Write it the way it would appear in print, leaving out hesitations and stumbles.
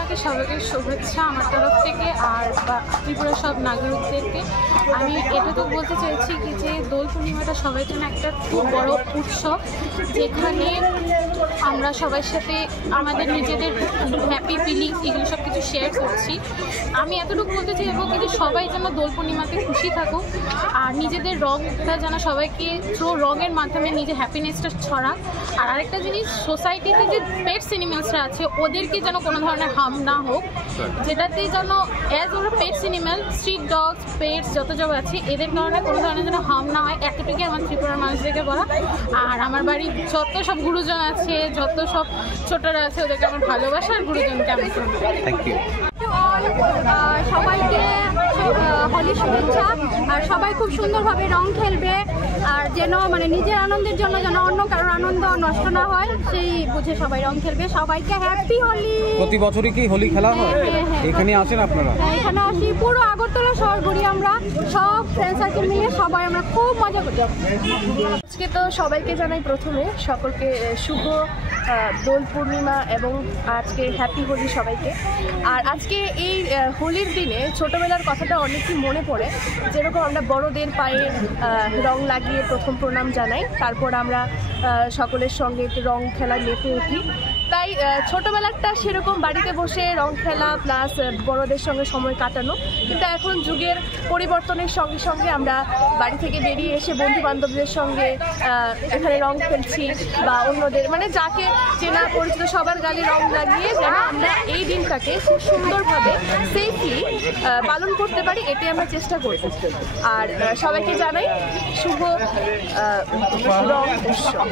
পূর্ণিমাকে সবাইকে শুভেচ্ছা আমার তরফ থেকে। আর ত্রিপুরার সব নাগরিকদেরকে আমি এটুকু বলতে চাইছি কি যে দোল পূর্ণিমাটা সবাই জন্য একটা খুব বড় উৎসব, যেখানে আমরা সবার সাথে আমাদের নিজেদের হ্যাপি ফিলিংস এগুলো সব কিছু শেয়ার করছি। আমি এতটুকু বলতে চাইবো কি যে সবাই যেন দোল পূর্ণিমাতে খুশি থাকুক, আর নিজেদের রঙটা যেন সবাইকে থ্রু রঙের মাধ্যমে নিজের হ্যাপিনেসটা ছড়াক। আর আরেকটা জিনিস, সোসাইটিতে যে পেটস অ্যানিমেলসরা আছে ওদেরকে যেন কোনো ধরনের হার্ম না হোক, যেটাতে যেন অ্যাজ ওরা pets animal, street dogs, pets যত সব আছে এদের কারণে কোনো ধরনের যেন হার্ম না হয়, এতটুকুই আমার ত্রিপুরার মানুষদেরকে বলা। আর আমার বাড়ির যত সব গুরুজন আছে, যত সব ছোটরা আছে, ওদেরকে আমার ভালোবাসা, আর গুরুজনকে আমি থ্যাংক ইউ। সবাইকে হোলি শুভেচ্ছা। আর সবাই খুব সুন্দরভাবে রং খেলবে, আর যেন মানে নিজের আনন্দের জন্য যেন অন্য কারোর আনন্দ নষ্ট না হয় সেই বুঝে সবাই রং খেলবে। সবাইকে হ্যাপি হোলি। প্রতি বছরই কি হোলি খেলা হয়? এখানে আসেন আপনারা? এখানে আসি, পুরো আগরতলা শহর ঘুরি আমরা, সব ফ্রেন্ড সার্কেল মিলে সবাই আমরা খুব মজা করি। আজকে তো সবাইকে জানাই প্রথমে সকলকে শুভ দোল পূর্ণিমা এবং আজকে হ্যাপি হোলি সবাইকে। আর আজকে এই হোলির দিনে ছোটোবেলার কথাটা অনেকই মনে পড়ে, যেরকম আমরা বড়দের পায়ে রং লাগিয়ে প্রথম প্রণাম জানাই, তারপর আমরা সকলের সঙ্গে রং খেলায় মেতে উঠি। তাই ছোটোবেলাটা সেরকম বাড়িতে বসে রং খেলা প্লাস বড়দের সঙ্গে সময় কাটানো, কিন্তু এখন যুগের পরিবর্তনের সঙ্গে সঙ্গে আমরা বাড়ি থেকে বেরিয়ে এসে বন্ধু বান্ধবদের সঙ্গে এখানে রং খেলছি, বা অন্যদের মানে যাকে চেনা পরিচিত সবার গালে রং লাগিয়ে যেন আমরা এই দিনটাকে খুব সুন্দরভাবে সেফলি পালন করতে পারি, এটাই আমরা চেষ্টা করব। আর সবাইকে জানাই শুভ রং উৎসব।